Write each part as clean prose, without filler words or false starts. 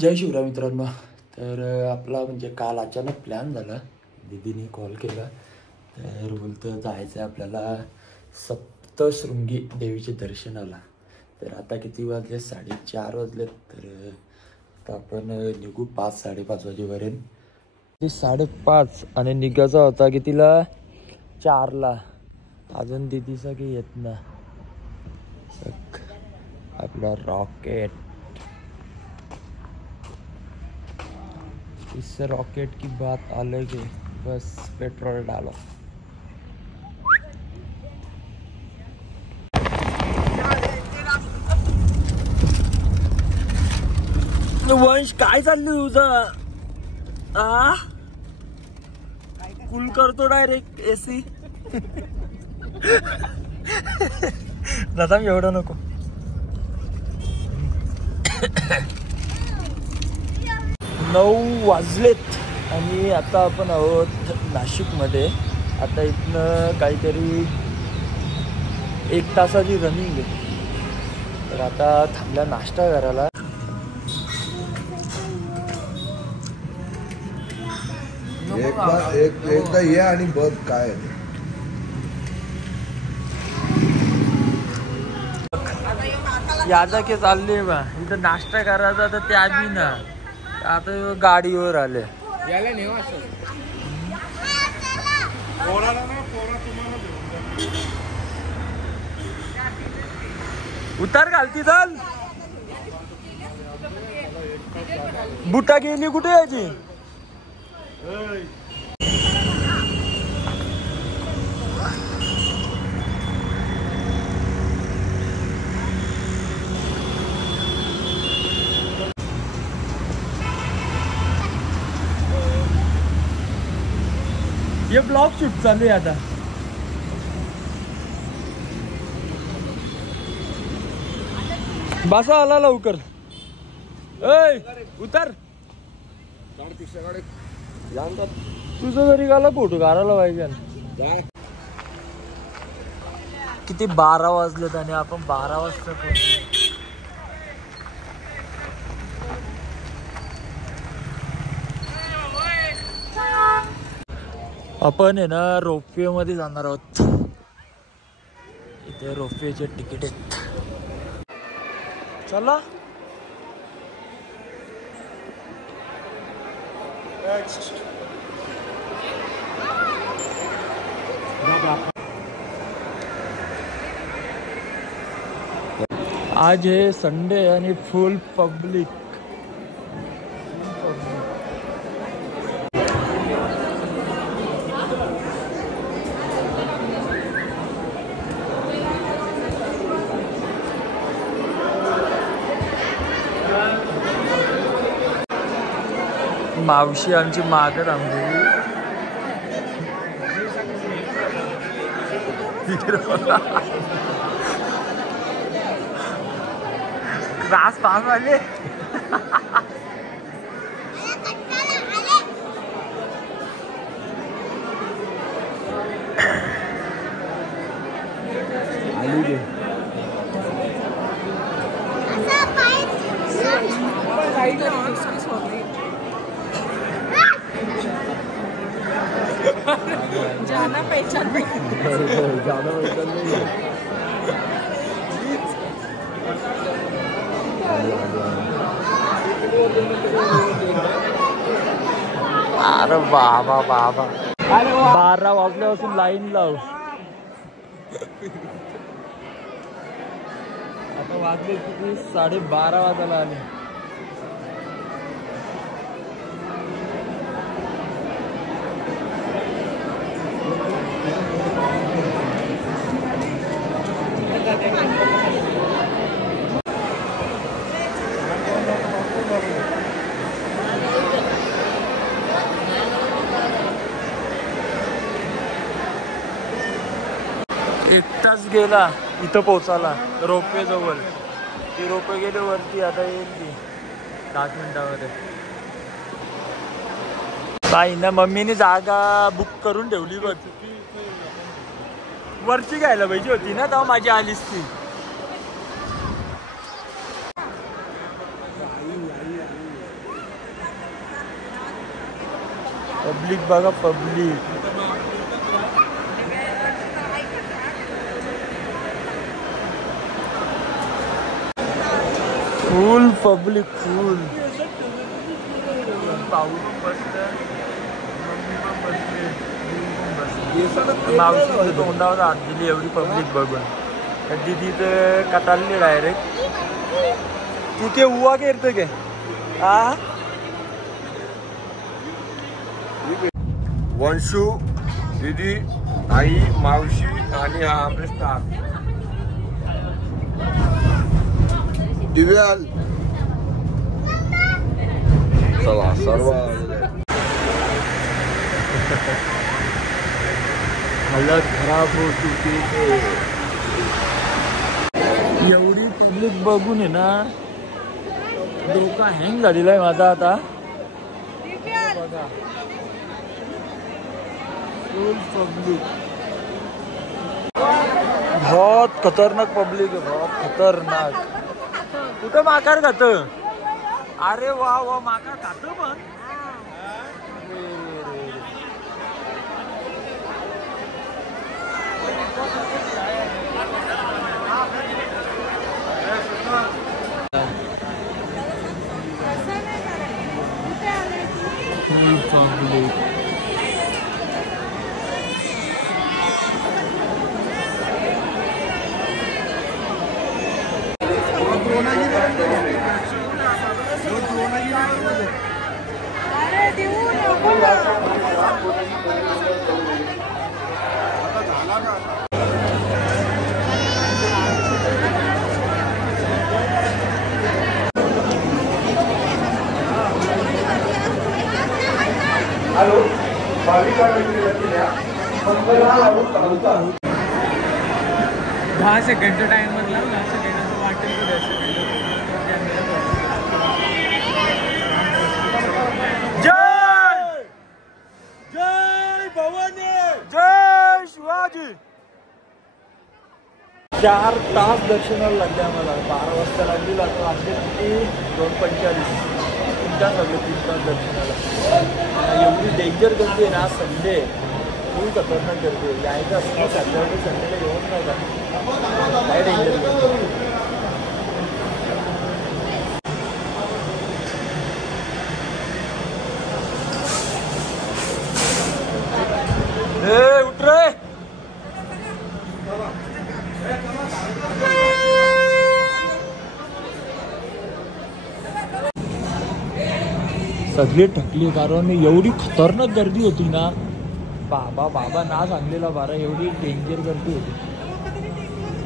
जय शिवराय मित्रांनो. तर आपला म्हणजे काल अचानक प्लॅन झाला, दीदीने कॉल केला तर बोलतं जायचं आहे आपल्याला सप्तशृंगी देवीचे दर्शनाला. तर आता किती वाजले? 4:30 वाजलेत. तर आता आपण निघू 5-5:30 वाजेपर्यंत. 5:30 आणि निघायचा होता कितीला? 4ला. अजून दीदीचा काही येत ना आपला रॉकेट. इस रॉकेट की बात अलग है, बस पेट्रोल डालो. वंश काय चाललं तुझं? कूल करतो डायरेक्ट एसी. दादा मी एवढं नको. 9 वाजलेत आणि आता आपण आहोत नाशिकमध्ये. आता इथनं काहीतरी 1 तासाची रनिंग आहे. तर आता थांबल्या नाश्ता करायला. एकदा ये आणि बघ काय आहे. यादा के चालले बा इथं नाश्ता करायचा तर त्या बी ना आता गाडीवर आले. उतार घालती चाल. बुटा गेली कुठे याची? ये ब्लॉग शूट चालू आहे आता. बसा आला लवकर. उतर. तुझं घरी गाला फोटो काढायला पाहिजे. किती 12 वाजलेत आणि आपण 12 वाजता पोहोचलो. आपण आहे ना रोपवे मध्ये जाणार आहोत. इथे रोपवेचे तिकीट आहेत. चला. आज है संडे आणि फुल पब्लिक. मावशी आमची मागे थांबली. रास पास आले. जाना पहचान नहीं. जाना पहचान नहीं. अरे बाबा 12 वाजल्यापासून लाईन लाव. आता वाजले किती? 12:30 वाजायला आले. एक तास गेला इथं पोचायला रोपवे जवळ. ती रोपवे गेली वरती. आता येईल ती 10 मिनिटामध्ये. काही ना मम्मीने जागा बुक करून ठेवली बघ. वरची घ्यायला पाहिजे होती ना तेव्हा माझी आलीच ती. पब्लिक बघा पब्लिक. फुल पब्लिक फुल. पाऊस बसलं, मम्मी पण बसले, मावशी तोंडावर हात दिली एवढी पब्लिक बघून. दीदी तर कटाळली डायरेक्ट. तू के हुआ केरतो के आ वंशू, दीदी, आई, मावशी आणि हा आमचे स्टाफ. दिव्याल चला सर्व हालत खराब हो चुकी है. एवढी पब्लिक बघून आहे ना डोका हँग झालेला आहे माझा आता. बघा फुल पब्लिक. बहुत खतरनाक पब्लिक है, बहुत खतरनाक. कुठं माकार खात. अरे वा वा माकार खात पण. पब्लिक हॅलो 10 सेकंडचा टाइम म्हटला. 10 सेकंडाचं वाटेल तर 10 सेकंड. जय जय भवानी जय शिवाजी. 4 तास दर्शनाला लागले आम्हाला. 12 वाजता लागली. आता किती 2:45 3 तास लागले. 3 तास दर्शनाला. एवढी डेंजर गर्दी आहे ना. संडे फुल खतरनाक गर्दी आहे. यायचं असं सॅटर्डे संडेला येऊन नाही का. काय डेंजर गर्दी. उठ रे. सगळे थकले कारण एवढी खतरनाक गर्दी होती ना. बाबा ना सांगलेला बारा एवढी डेंजर गर्दी होती.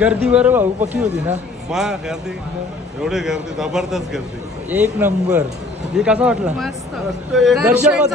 गर्दी बरं भाऊ पक्की होती ना. गर्दी एवढी गर्दी जबरदस्त गर्दी. एक नंबर. हे कसा वाटला. दर्शन मस्त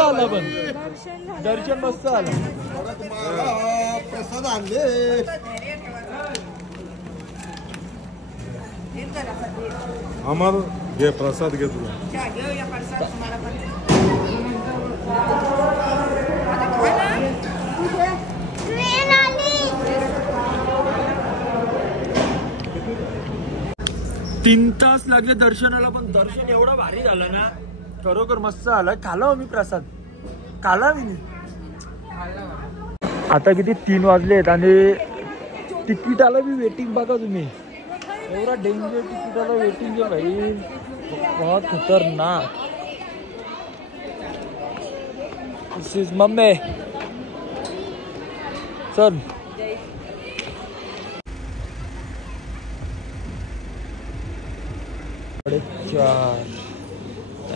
आलं. पण दर्शन मस्त आलं. प्रसाद आणले. आम्हाला घे प्रसाद घे तुला. तीन तास लागले दर्शनाला. पण दर्शन एवढं भारी झालं ना. खरोखर मस्त आलं. खाला मी प्रसाद. खाला मी. आता किती 3 वाजलेत आणि तिकिटाला बी वेटिंग बघा तुम्ही. एवढा डेंजर तिकिटाला वेटिंग आहे भाई. बहुत खतरनाक. दिस इज मम्मी. चल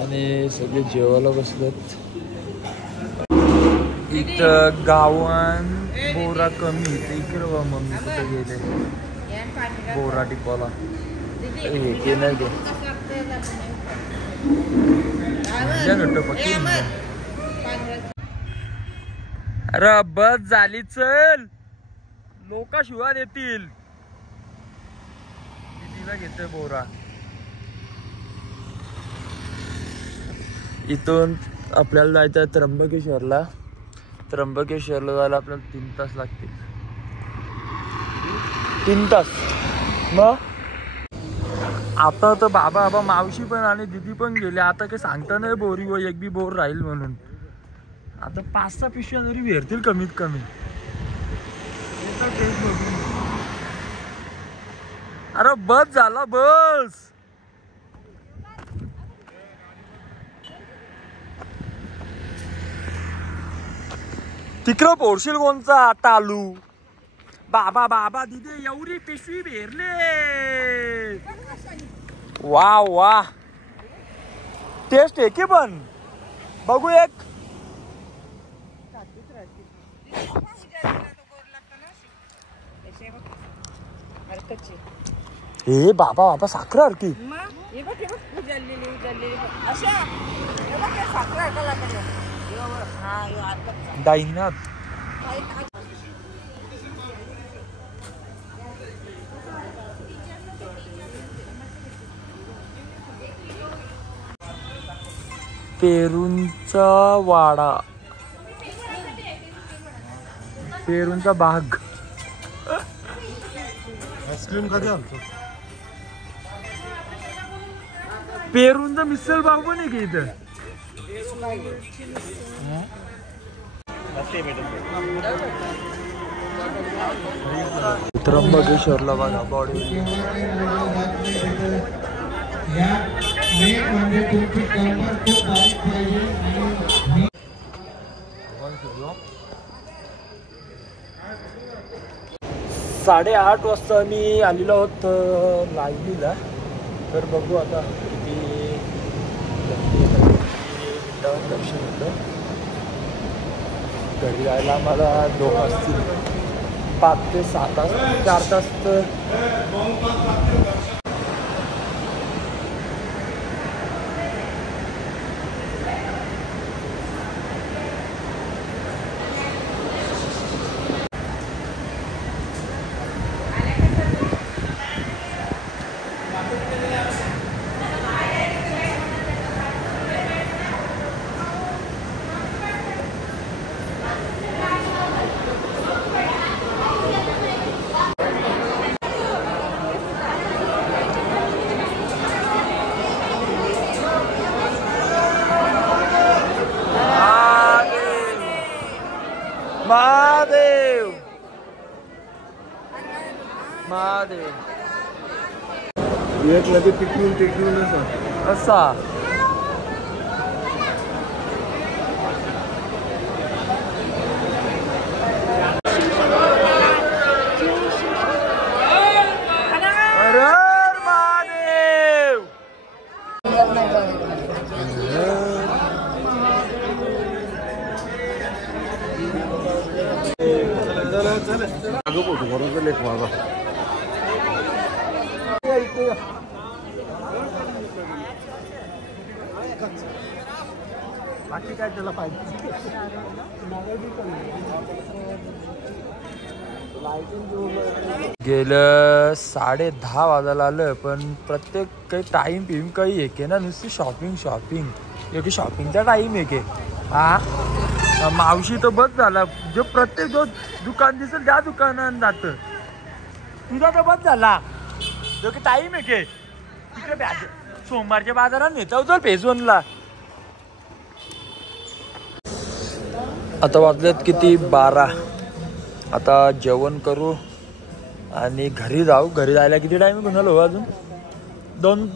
आणि सगळे जेवायला बसलेत. इथं गावान बोरा कमी. इकडे बा मम्मी कुठे गेले. बोरा टिकवाला हे नाही गे. अरे बस झाली. चल लोक शिवाय देतील. तिला घेतोय बोरा. इथून आपल्याला जायचं आहे त्र्यंबकेश्वरला. त्र्यंबकेश्वरला जायला आपल्याला 3 तास लागतील. 3 तास. मग आता तर बाबा मावशी पण आणि दीदी पण गेले. आता काही सांगता नाही बोरी व एक बी बोर राहील म्हणून. आता 5-6 पिशव्या जरी भेटतील कमीत कमी. टेस्ट बघू. अरे बस झाला बस. तिकडं पोरशील कोणचा टालू. बाबा बाबा दिदे एवढी पिशवी भेरले. वा वा टेस्ट आहे की पण बघू एक. ए बाबा बाबा साखर हरकी. डाईनाथ पेरूंचा वाडा, पेरूंचा बाग. आईस्क्रीम कधी आणतो? पेरूंचा मिसळ पाव पण आहे की इथं. त्र्यंबकेश्वरला बघा बॉडी. साडेआठ वाजता मी आलेलो आहोत लाईव्हला. तर बघू आता किती दर्शन होतं. घरी जायला मला 2 वाजतील. 5 ते 6 तास 4 तास तर. महादेव महादेव. एक नदी टिकून असा अगं फोटो करून लेख माझा. बाकी काय त्याला पाहिजे. गेलं 10:30 वाजायला आलं पण प्रत्येक काही टाइम पिम काही आहे ना. नुसती शॉपिंग शॉपिंग एक शॉपिंगचा टाइम आहे. हा मावशी तर बस झाला. जो प्रत्येक जो दुकान दिसेल त्या दुकानात जात. तुझा तर बस झाला. जो की टाइम आहे के तिकडे सोमवारच्या बाजारात नेता चल पेजवनला. आता वाजलेत किती 12. आता जेवण करू आणि घरी जाऊ. घरी जायला किती टाइम आहे कुणाला हो अजून?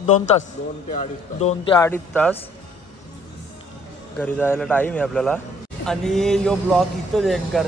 2 तास 2 ते 2.5 तास घरी जायला टाइम आहे आपल्याला. आणि यो ब्लॉग इथं एंड कर.